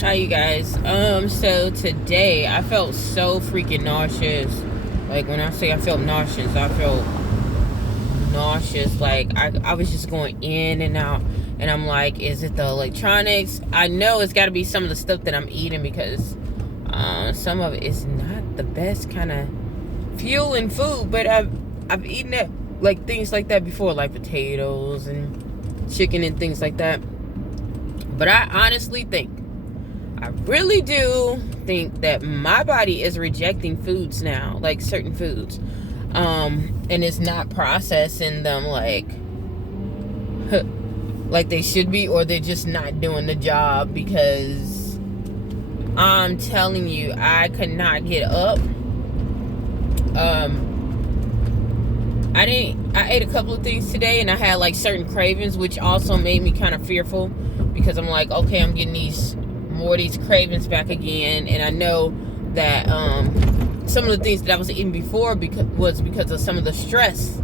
Hi, you guys. So today I felt so freaking nauseous. Like, when I say I felt nauseous, I felt nauseous. Like, I was just going in and out. And I'm like, is it the electronics? I know it's got to be some of the stuff that I'm eating because some of it is not the best kind of fuel and food. But I've eaten it, like things like that before, like potatoes and chicken and things like that. But I honestly think, I really do think that my body is rejecting foods now, like certain foods, and it's not processing them like they should be, or they're just not doing the job. Because I'm telling you, I could not get up. I ate a couple of things today, and I had like certain cravings, which also made me kind of fearful, because I'm like, okay, I'm getting more of these cravings back again. And I know that some of the things that I was eating before was because of some of the stress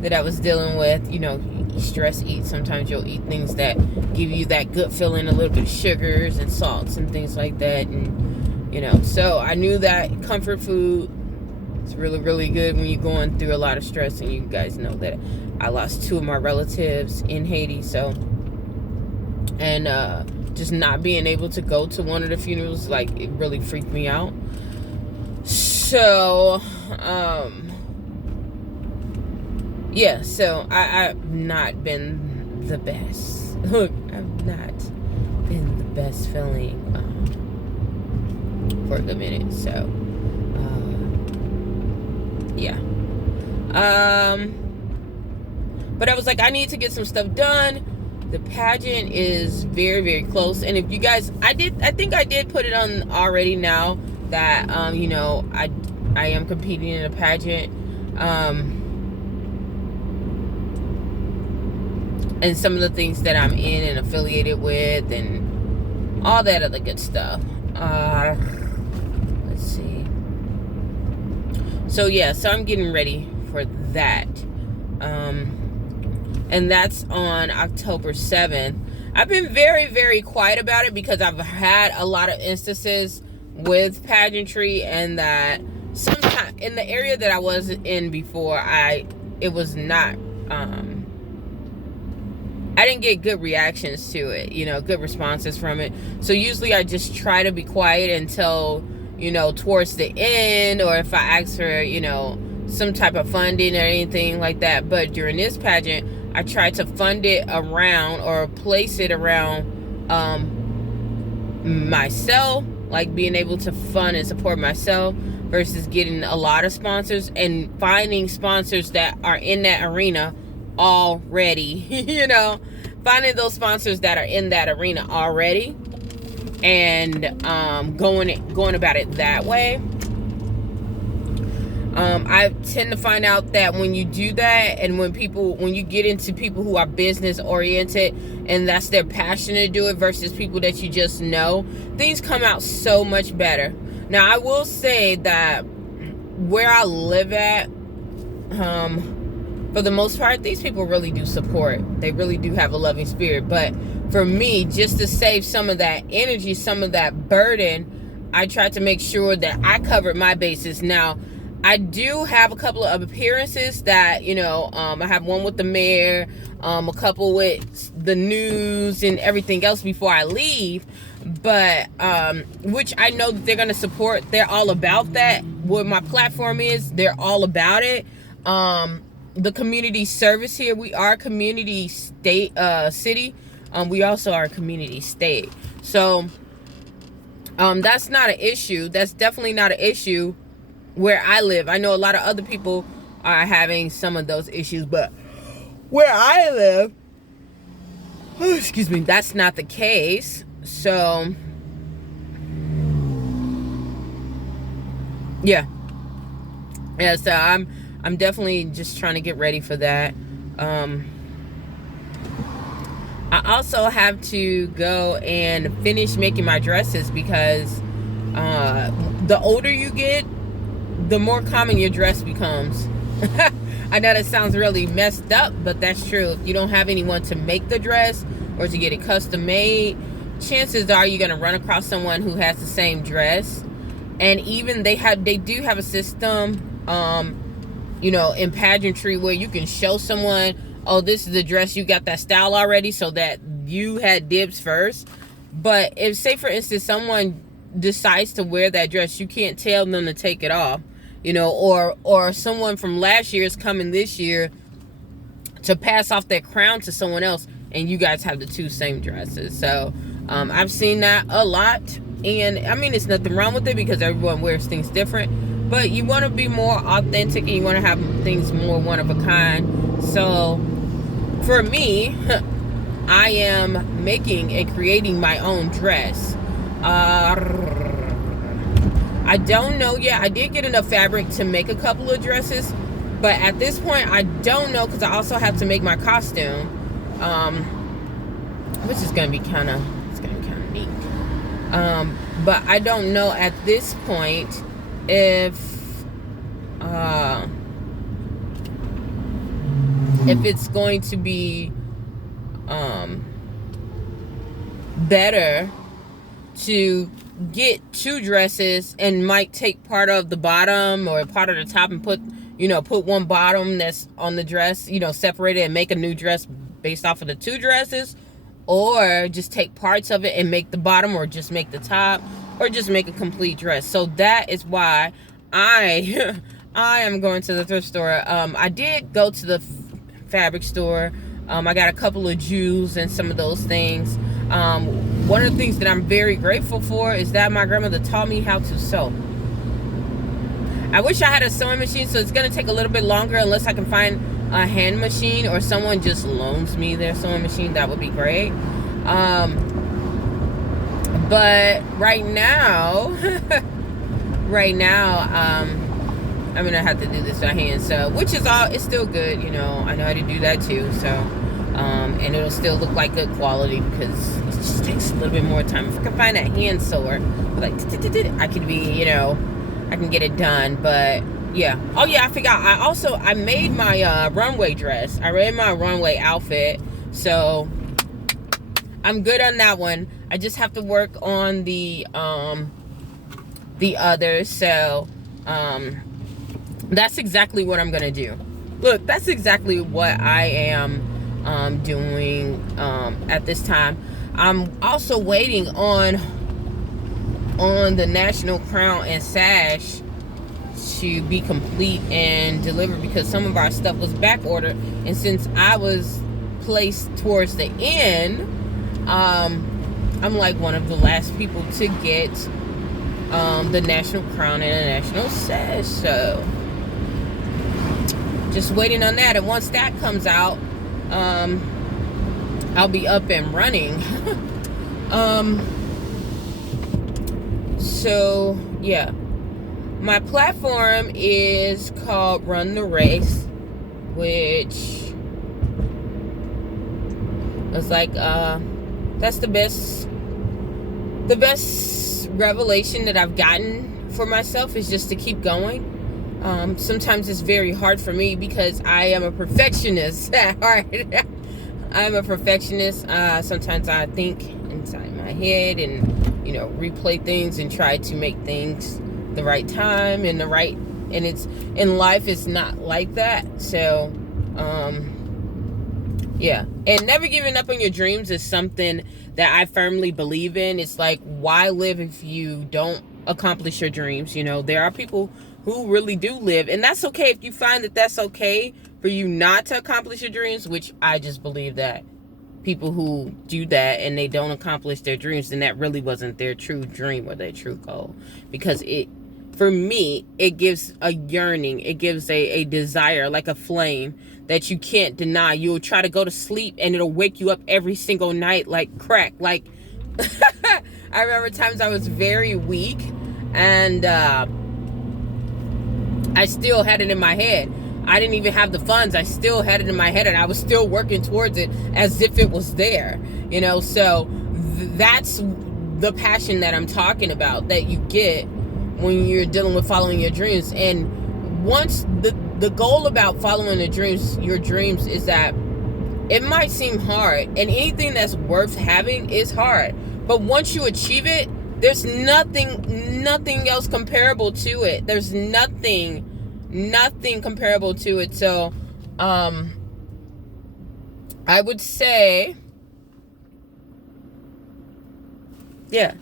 that I was dealing with. You know, stress eats. Sometimes you'll eat things that give you that good feeling, a little bit of sugars and salts and things like that. And so I knew that comfort food, it's really, really good when you're going through a lot of stress. And you guys know that I lost 2 of my relatives in Haiti. So, and just not being able to go to one of the funerals, like, it really freaked me out. So, yeah, so I've not been the best. Look, I've not been the best feeling for a good minute. So, yeah. But I was like, I need to get some stuff done. The pageant is very, very close. And if you guys, I think I did put it on already now that, I am competing in a pageant. And some of the things that I'm in and affiliated with and all that other good stuff. Let's see. So yeah, so I'm getting ready for that. And that's on October 7th. I've been very, very quiet about it because I've had a lot of instances with pageantry, and that sometimes in the area that I was in before, it was not, I didn't get good reactions to it, good responses from it. So usually I just try to be quiet until, towards the end, or if I ask for, some type of funding or anything like that. But during this pageant, I tried to fund it around, or place it around myself, like being able to fund and support myself versus getting a lot of sponsors, and finding sponsors that are in that arena already. Finding those sponsors that are in that arena already, and going about it that way. I tend to find out that when you do that, and when you get into people who are business oriented and that's their passion to do it, versus people that you just know, things come out so much better. Now, I will say that where I live at, for the most part, these people really do support. They really do have a loving spirit. But for me, just to save some of that energy, some of that burden, I tried to make sure that I covered my bases. Now, I do have a couple of appearances that, I have one with the mayor, a couple with the news and everything else before I leave. But, which I know that they're going to support. They're all about that. What my platform is, they're all about it. The community service here, we are a community city. We also are a community state. So, that's not an issue. That's definitely not an issue where I live. I know a lot of other people are having some of those issues, but where I live, excuse me, that's not the case. So, yeah. Yeah, so I'm definitely just trying to get ready for that. I also have to go and finish making my dresses, because the older you get, the more common your dress becomes. I know that sounds really messed up, but that's true. If you don't have anyone to make the dress or to get it custom made, chances are you're going to run across someone who has the same dress. And even they do have a system, in pageantry where you can show someone, oh, this is the dress, you got that style already, so that you had dibs first. But if, say for instance, someone decides to wear that dress, you can't tell them to take it off, or someone from last year is coming this year to pass off that crown to someone else, and you guys have the two same dresses. So I've seen that a lot, and I mean, it's nothing wrong with it because everyone wears things different, but you want to be more authentic and you want to have things more one of a kind. So for me, I am making and creating my own dress. I don't know yet. I did get enough fabric to make a couple of dresses, but at this point I don't know, because I also have to make my costume, which is gonna be kind of neat. But I don't know at this point if it's going to be better to get two dresses and might take part of the bottom or part of the top and put one bottom that's on the dress, separate it and make a new dress based off of the two dresses, or just take parts of it and make the bottom, or just make the top, or just make a complete dress. So that is why I am going to the thrift store. I did go to the fabric store. I got a couple of jewels and some of those things. One of the things that I'm very grateful for is that my grandmother taught me how to sew. I wish I had a sewing machine, so it's going to take a little bit longer unless I can find a hand machine or someone just loans me their sewing machine. That would be great. But right now, I'm going to have to do this by hand. So, which is it's still good. I know how to do that too. So, and it'll still look like good quality because it just takes a little bit more time. If I can find that hand sewer, like, I could be, I can get it done. But yeah. Oh yeah, I forgot. I made my runway dress. I made my runway outfit. So I'm good on that one. I just have to work on the others. So that's exactly what I'm gonna do. Look, that's exactly what I am doing at this time. I'm also waiting on the national crown and sash to be complete and delivered, because some of our stuff was back ordered, and since I was placed towards the end, I'm like one of the last people to get the national crown and the national sash. So just waiting on that, and once that comes out, I'll be up and running. So yeah, my platform is called Run the Race, which is like that's the best revelation that I've gotten for myself, is just to keep going. Sometimes it's very hard for me because I am a perfectionist at heart. I'm a perfectionist. Sometimes I think inside my head and replay things and try to make things the right time and it's in life it's not like that. So yeah, and never giving up on your dreams is something that I firmly believe in. It's like, why live if you don't accomplish your dreams? There are people who really do live, and that's okay if you find that that's okay for you not to accomplish your dreams, which I just believe that people who do that and they don't accomplish their dreams, then that really wasn't their true dream or their true goal. Because for me, it gives a yearning, it gives a desire, like a flame that you can't deny. You'll try to go to sleep and it'll wake you up every single night like crack. Like I remember times I was very weak and I still had it in my head. I didn't even have the funds. I still had it in my head and I was still working towards it as if it was there, so that's the passion that I'm talking about, that you get when you're dealing with following your dreams. And once the goal about following your dreams is that it might seem hard, and anything that's worth having is hard, But once you achieve it, there's nothing else comparable to it. There's nothing comparable to it. So, I would say, yeah,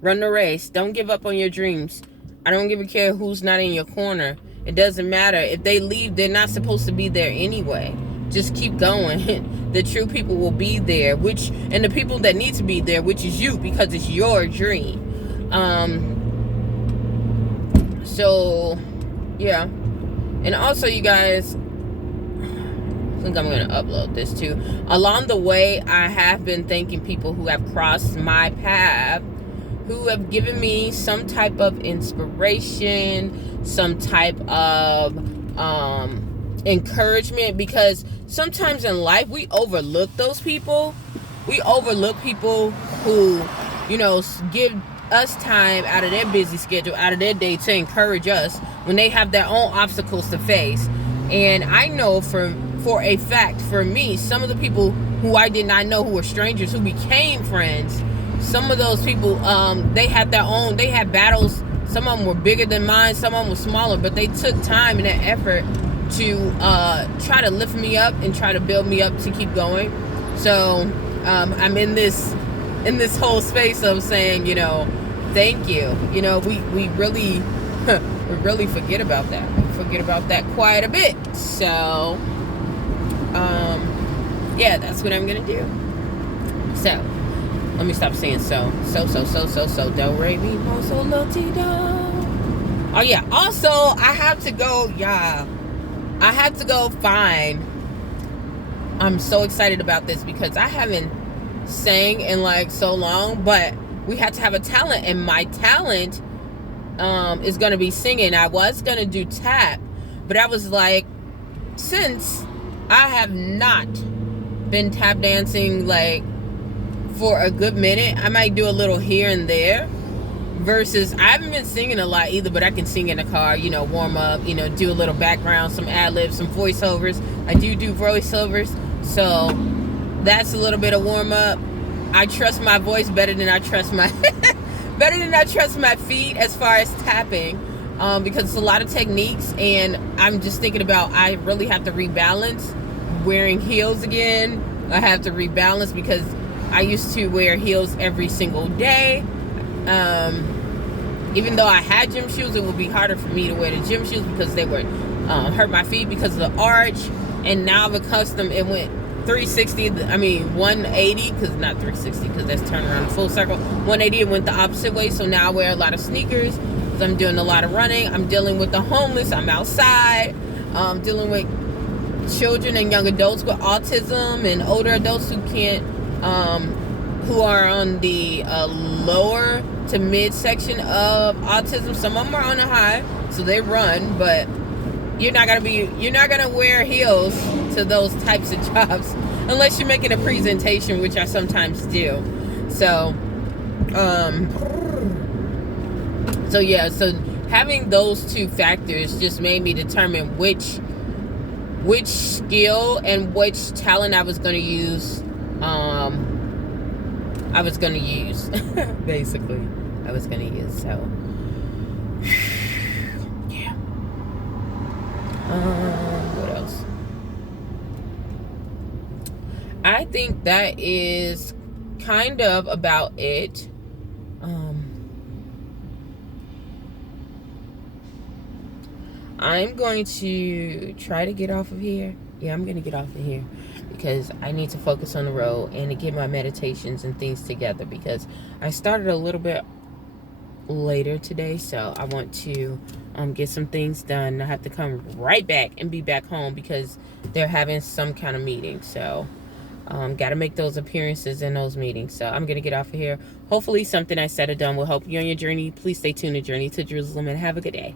run the race. Don't give up on your dreams. I don't give a care who's not in your corner. It doesn't matter. If they leave, they're not supposed to be there anyway. Just keep going. The true people will be there, and the people that need to be there, which is you, because it's your dream. So, yeah. And also, you guys, I think I'm going to upload this too. Along the way, I have been thanking people who have crossed my path, who have given me some type of inspiration, some type of encouragement, because sometimes in life we overlook those people. We overlook people who, give us time out of their busy schedule, out of their day, to encourage us when they have their own obstacles to face. And I know for a fact, for me, some of the people who I did not know, who were strangers, who became friends, some of those people, they had battles. Some of them were bigger than mine, some of them were smaller, but they took time and an effort to try to lift me up and try to build me up to keep going. So I'm in this whole space of saying, thank you. We really we really forget about that. We forget about that quite a bit. So yeah, that's what I'm gonna do. So let me stop saying so do re mi mo so lo ti do. Oh yeah, also I have to go find, I'm so excited about this because I haven't sang in like so long, but we had to have a talent, and my talent is going to be singing. I was going to do tap, but I was like, since I have not been tap dancing like for a good minute, I might do a little here and there, versus I haven't been singing a lot either, but I can sing in the car, warm up, do a little background, some ad-libs, some voiceovers. I do voiceovers, so that's a little bit of warm up. I trust my voice better than I trust my feet as far as tapping, because it's a lot of techniques, and I'm just thinking about, I really have to rebalance wearing heels again. I have to rebalance because I used to wear heels every single day. Even though I had gym shoes, it would be harder for me to wear the gym shoes because they would hurt my feet because of the arch. And now I've accustomed, it went 180, because not 360, because that's turn around full circle. 180, it went the opposite way. So now I wear a lot of sneakers because I'm doing a lot of running. I'm dealing with the homeless. I'm outside, dealing with children and young adults with autism, and older adults who can't, who are on the lower to mid section of autism. Some of them are on the high, so they run, but you're not gonna wear heels to those types of jobs unless you're making a presentation, which I sometimes do. So so having those two factors just made me determine which skill and which talent I was going to use. Basically, I was going to use. So, yeah. What else? I think that is kind of about it. I'm going to try to get off of here. Yeah, I'm going to get off of here because I need to focus on the road and to get my meditations and things together, because I started a little bit later today, so I want to get some things done. I have to come right back and be back home because they're having some kind of meeting, so got to make those appearances in those meetings. So I'm going to get off of here. Hopefully something I said or done will help you on your journey. Please stay tuned to Journey to Jerusalem and have a good day.